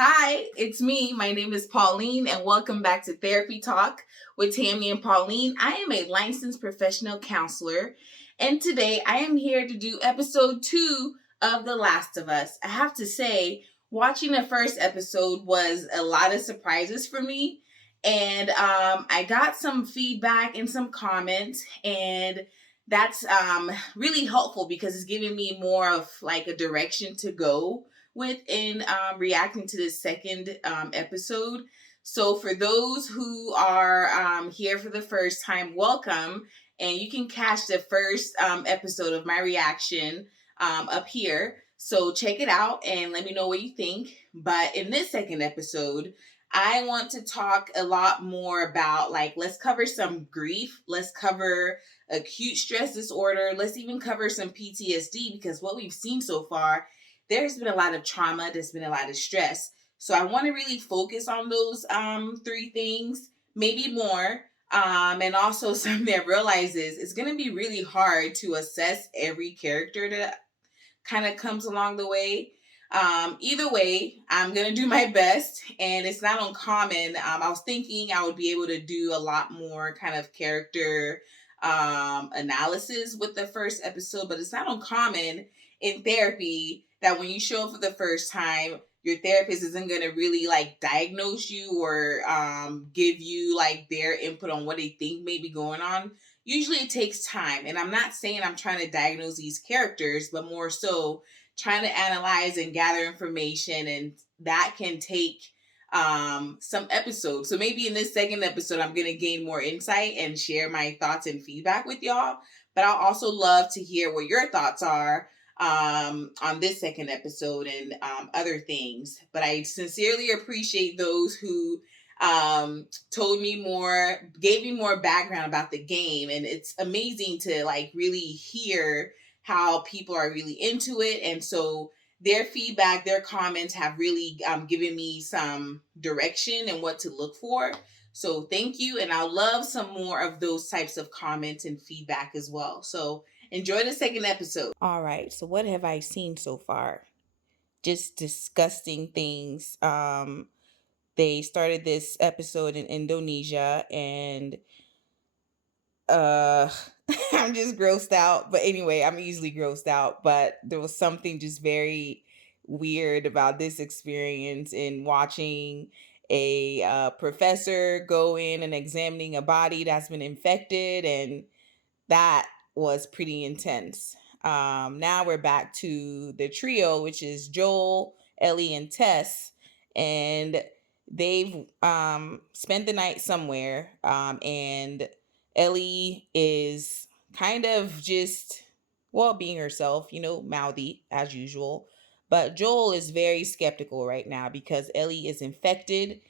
Hi, it's me. My name is Pauline, and welcome back to Therapy Talk with Tammy and Pauline. I am a licensed professional counselor, and today I am here to do episode 2 of The Last of Us. I have to say, watching the first episode was a lot of surprises for me, and I got some feedback and some comments, and that's really helpful because it's giving me more of like a direction to go with in reacting to this second episode. So for those who are here for the first time, welcome. And you can catch the first episode of my reaction up here. So check it out and let me know what you think. But in this second episode, I want to talk a lot more about, like, let's cover some grief. Let's cover acute stress disorder. Let's even cover some PTSD, because what we've seen so far, there's been a lot of trauma, there's been a lot of stress. So I want to really focus on those three things, maybe more. And also something that realizes it's going to be really hard to assess every character that kind of comes along the way. Either way, I'm going to do my best, and it's not uncommon. I was thinking I would be able to do a lot more kind of character analysis with the first episode, but it's not uncommon in therapy that when you show up for the first time, your therapist isn't going to really like diagnose you or give you like their input on what they think may be going on. Usually it takes time. And I'm not saying I'm trying to diagnose these characters, but more so trying to analyze and gather information. And that can take some episodes. So maybe in this second episode, I'm going to gain more insight and share my thoughts and feedback with y'all. But I'll also love to hear what your thoughts are on this second episode and other things. But I sincerely appreciate those who told me more, gave me more background about the game. And it's amazing to like really hear how people are really into it. And so their feedback, their comments have really given me some direction and what to look for. So thank you. And I'll love some more of those types of comments and feedback as well. So enjoy the second episode. All right. So what have I seen so far? Just disgusting things. They started this episode in Indonesia, and I'm just grossed out. But anyway, I'm easily grossed out. But there was something just very weird about this experience in watching a professor go in and examining a body that's been infected, and that was pretty intense. Now we're back to the trio, which is Joel, Ellie, and Tess, and they've spent the night somewhere, and Ellie is kind of just, well, being herself, mouthy as usual. But Joel is very skeptical right now because Ellie is infected,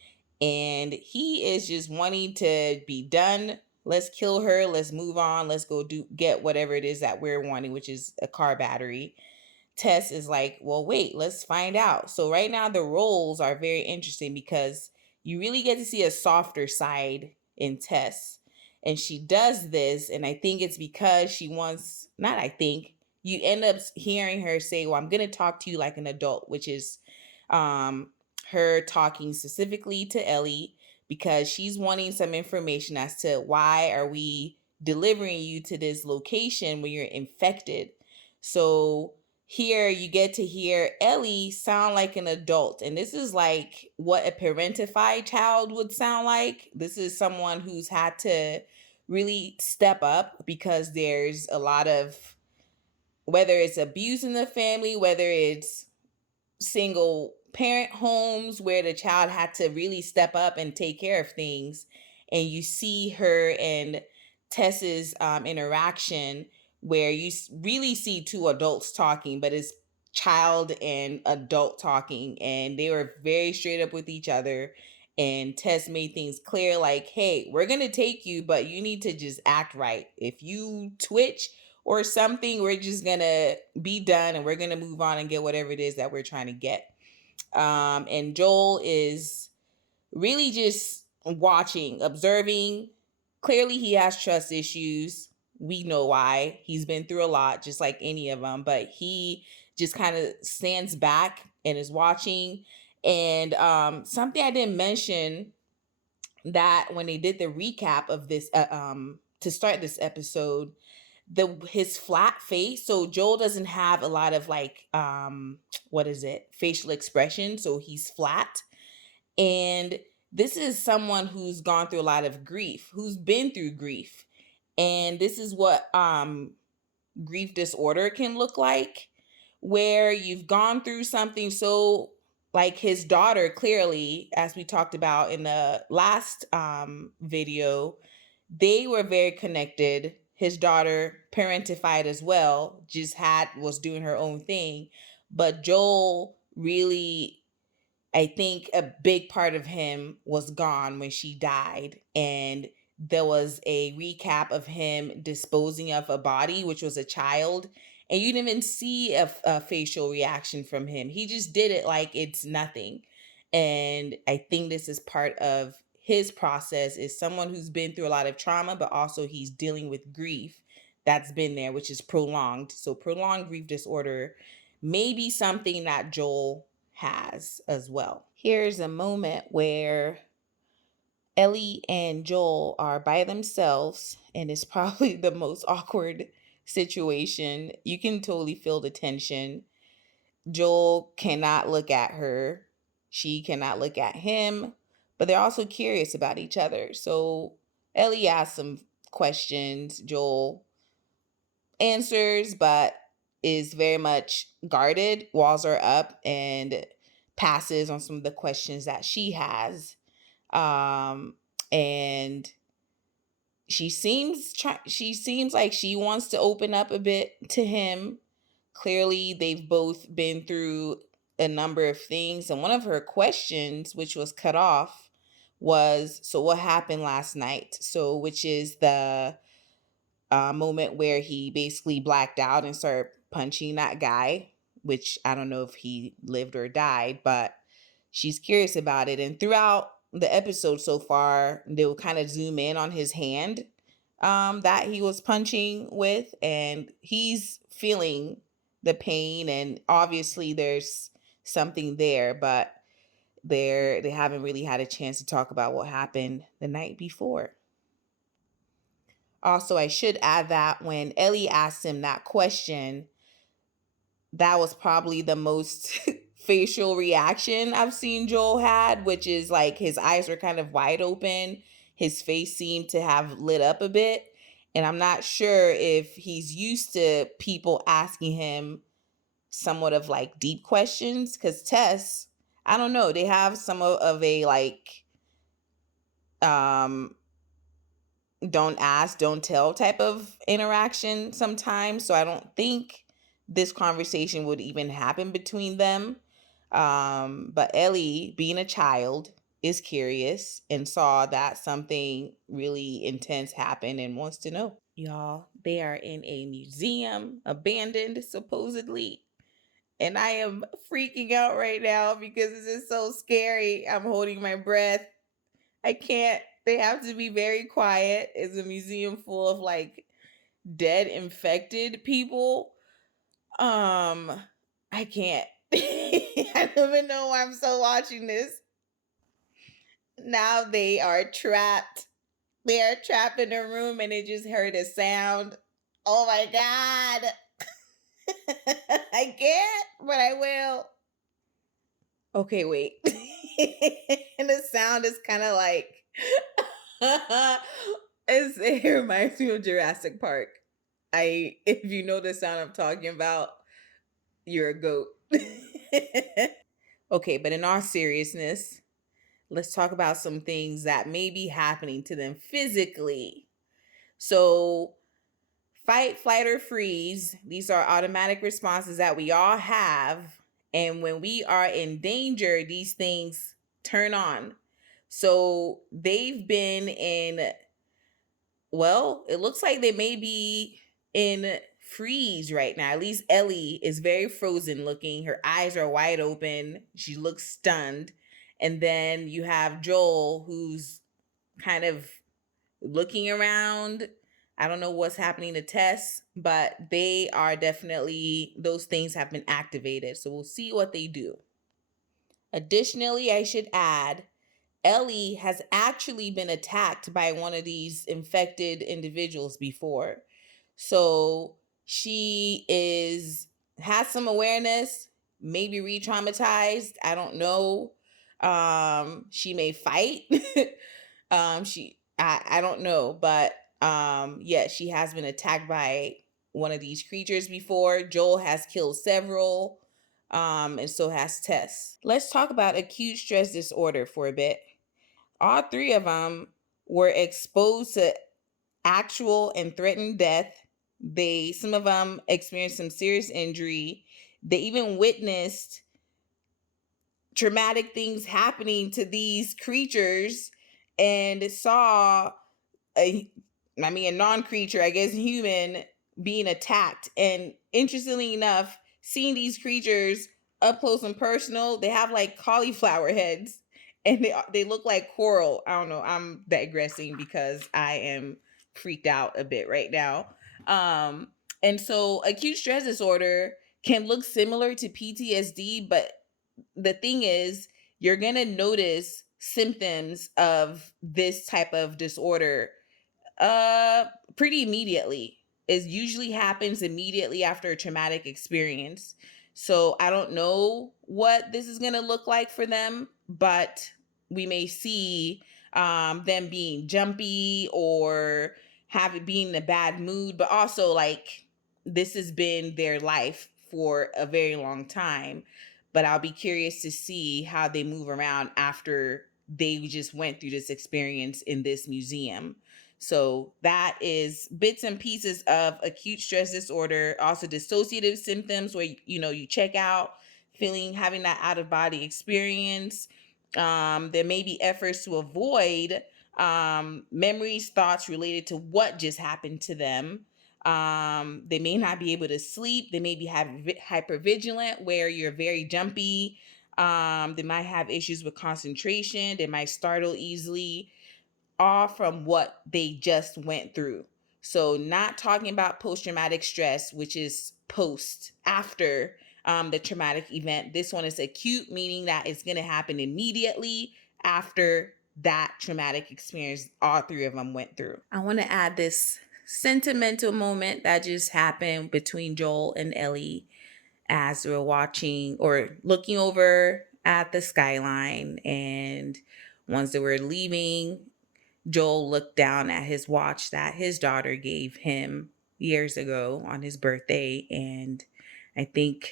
and he is just wanting to be done. Let's kill her. Let's move on. Let's go get whatever it is that we're wanting, which is a car battery. Tess is like, well, wait, let's find out. So right now the roles are very interesting because you really get to see a softer side in Tess. And she does this, and I think it's because she wants, not I think, you end up hearing her say, well, I'm going to talk to you like an adult, which is her talking specifically to Ellie, because she's wanting some information as to why are we delivering you to this location when you're infected. So here you get to hear Ellie sound like an adult. And this is like what a parentified child would sound like. This is someone who's had to really step up because there's a lot of, whether it's abuse in the family, whether it's single parent homes where the child had to really step up and take care of things. And you see her and Tess's interaction where you really see two adults talking, but it's child and adult talking, and they were very straight up with each other. And Tess made things clear, like, hey, we're going to take you, but you need to just act right. If you twitch or something, we're just going to be done and we're going to move on and get whatever it is that we're trying to get. And Joel is really just watching, observing. Clearly, he has trust issues. We know why. He's been through a lot, just like any of them, but he just kind of stands back and is watching. And something I didn't mention, that when they did the recap of this to start this episode, his flat face. So Joel doesn't have a lot of like what is it, facial expression, so he's flat. And this is someone who's gone through a lot of grief, who's been through grief. And this is what grief disorder can look like, where you've gone through something. So like his daughter, clearly, as we talked about in the last video, they were very connected. His daughter parentified as well, just was doing her own thing. But Joel really, I think a big part of him was gone when she died. And there was a recap of him disposing of a body, which was a child. And you didn't even see a facial reaction from him. He just did it like it's nothing. And I think this is part of his process, is someone who's been through a lot of trauma, but also he's dealing with grief that's been there, which is prolonged. So prolonged grief disorder may be something that Joel has as well. Here's a moment where Ellie and Joel are by themselves, and it's probably the most awkward situation. You can totally feel the tension. Joel cannot look at her. She cannot look at him, but they're also curious about each other. So Ellie asks some questions. Joel answers, but is very much guarded, walls are up, and passes on some of the questions that she has. And she seems like she wants to open up a bit to him. Clearly, they've both been through a number of things. And one of her questions, which was cut off, was, so what happened last night? So, which is the moment where he basically blacked out and started punching that guy, which I don't know if he lived or died, but she's curious about it. And throughout the episode so far, they'll kind of zoom in on his hand that he was punching with, and he's feeling the pain, and obviously there's something there, but they haven't really had a chance to talk about what happened the night before. Also, I should add that when Ellie asked him that question, that was probably the most facial reaction I've seen Joel had, which is like his eyes were kind of wide open. His face seemed to have lit up a bit. And I'm not sure if he's used to people asking him somewhat of like deep questions, because Tess, I don't know, they have some of a like don't ask, don't tell type of interaction sometimes. So I don't think this conversation would even happen between them. But Ellie, being a child, is curious and saw that something really intense happened and wants to know. Y'all, they are in a museum, abandoned supposedly. And I am freaking out right now because this is so scary. I'm holding my breath. I can't. They have to be very quiet. It's a museum full of like dead infected people. I can't. I don't even know why I'm still watching this. Now they are trapped. They are trapped in a room and they just heard a sound. Oh my God. I can't, but I will. Okay, wait. And the sound is kind of like it reminds me of Jurassic Park. If you know the sound I'm talking about, you're a goat. Okay, but in all seriousness, let's talk about some things that may be happening to them physically. So, fight, flight, or freeze, these are automatic responses that we all have. And when we are in danger, these things turn on. So they've been in, well, it looks like they may be in freeze right now. At least Ellie is very frozen looking. Her eyes are wide open. She looks stunned. And then you have Joel, who's kind of looking around. I don't know what's happening to Tess, but they are definitely, those things have been activated. So we'll see what they do. Additionally, I should add, Ellie has actually been attacked by one of these infected individuals before. So she has some awareness, maybe re-traumatized. I don't know. She may fight. I don't know, but yeah, she has been attacked by one of these creatures before. Joel has killed several, and so has Tess. Let's talk about acute stress disorder for a bit. All three of them were exposed to actual and threatened death. Some of them experienced some serious injury. They even witnessed traumatic things happening to these creatures and saw a non-creature, I guess human, being attacked. And interestingly enough, seeing these creatures up close and personal, they have like cauliflower heads and they look like coral. I don't know. I'm digressing because I am freaked out a bit right now. And so acute stress disorder can look similar to PTSD, but the thing is, you're going to notice symptoms of this type of disorder uh pretty immediately. It usually happens immediately after a traumatic experience. So I don't know what this is going to look like for them, but we may see them being jumpy or being in a bad mood, but also like this has been their life for a very long time. But I'll be curious to see how they move around after they just went through this experience in this museum. So that is bits and pieces of acute stress disorder. Also dissociative symptoms where, you check out having that out of body experience. There may be efforts to avoid memories, thoughts related to what just happened to them. They may not be able to sleep. They may be hypervigilant where you're very jumpy. They might have issues with concentration. They might startle easily, all from what they just went through. So not talking about post-traumatic stress, which is after the traumatic event. This one is acute, meaning that it's going to happen immediately after that traumatic experience all three of them went through. I want to add this sentimental moment that just happened between Joel and Ellie as we were watching or looking over at the skyline. And once they were leaving, Joel looked down at his watch that his daughter gave him years ago on his birthday. And I think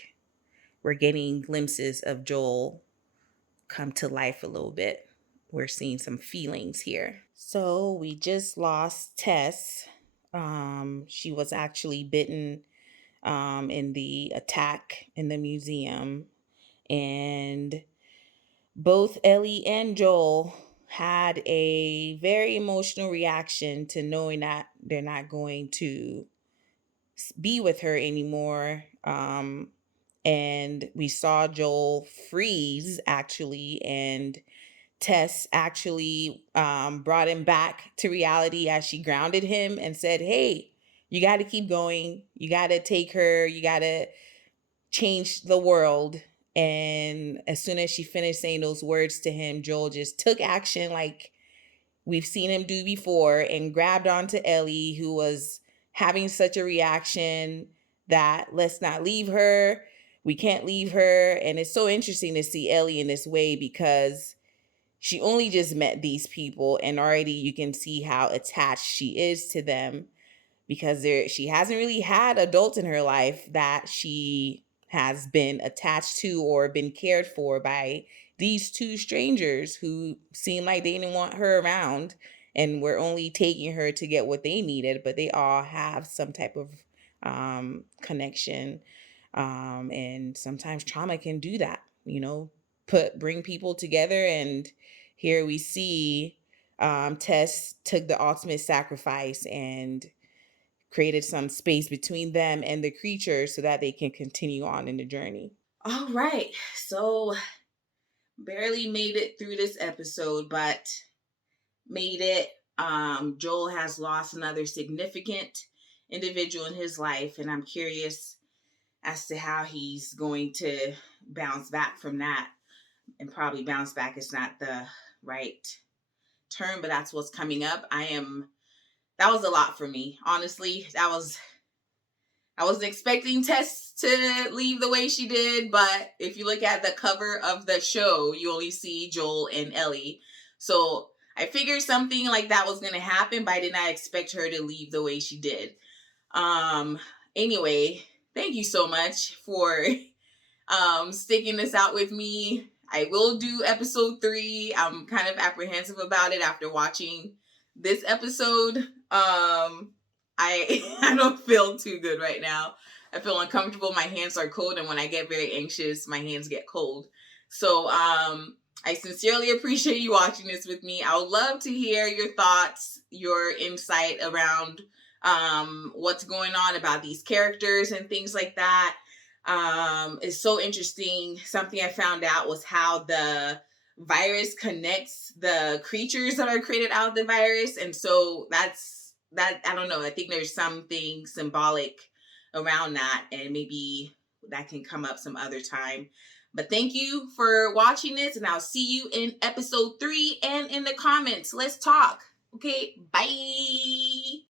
we're getting glimpses of Joel come to life a little bit. We're seeing some feelings here. So we just lost Tess. She was actually bitten in the attack in the museum. And both Ellie and Joel had a very emotional reaction to knowing that they're not going to be with her anymore. And we saw Joel freeze actually, and Tess actually brought him back to reality as she grounded him and said, hey, you got to keep going. You got to take her. You got to change the world. And as soon as she finished saying those words to him, Joel just took action like we've seen him do before and grabbed onto Ellie, who was having such a reaction that let's not leave her. We can't leave her. And it's so interesting to see Ellie in this way because she only just met these people and already you can see how attached she is to them because she hasn't really had adults in her life that she has been attached to or been cared for by these two strangers who seem like they didn't want her around and were only taking her to get what they needed, but they all have some type of connection. And sometimes trauma can do that, bring people together. And here we see Tess took the ultimate sacrifice and created some space between them and the creature so that they can continue on in the journey. All right. So barely made it through this episode, but made it. Joel has lost another significant individual in his life, and I'm curious as to how he's going to bounce back from that. and probably bounce back is not the right term, but that's what's coming up. That was a lot for me. Honestly, I wasn't expecting Tess to leave the way she did, but if you look at the cover of the show, you only see Joel and Ellie. So I figured something like that was going to happen, but I did not expect her to leave the way she did. Anyway, thank you so much for sticking this out with me. I will do episode 3. I'm kind of apprehensive about it after watching this episode. I don't feel too good right now. I feel uncomfortable. My hands are cold, and when I get very anxious, my hands get cold. So I sincerely appreciate you watching this with me. I would love to hear your thoughts, your insight around what's going on about these characters and things like that. It's so interesting. Something I found out was how the virus connects the creatures that are created out of the virus. And so that, I don't know, I think there's something symbolic around that, and maybe that can come up some other time. But thank you for watching this, and I'll see you in episode 3 and in the comments. Let's talk. Okay, bye.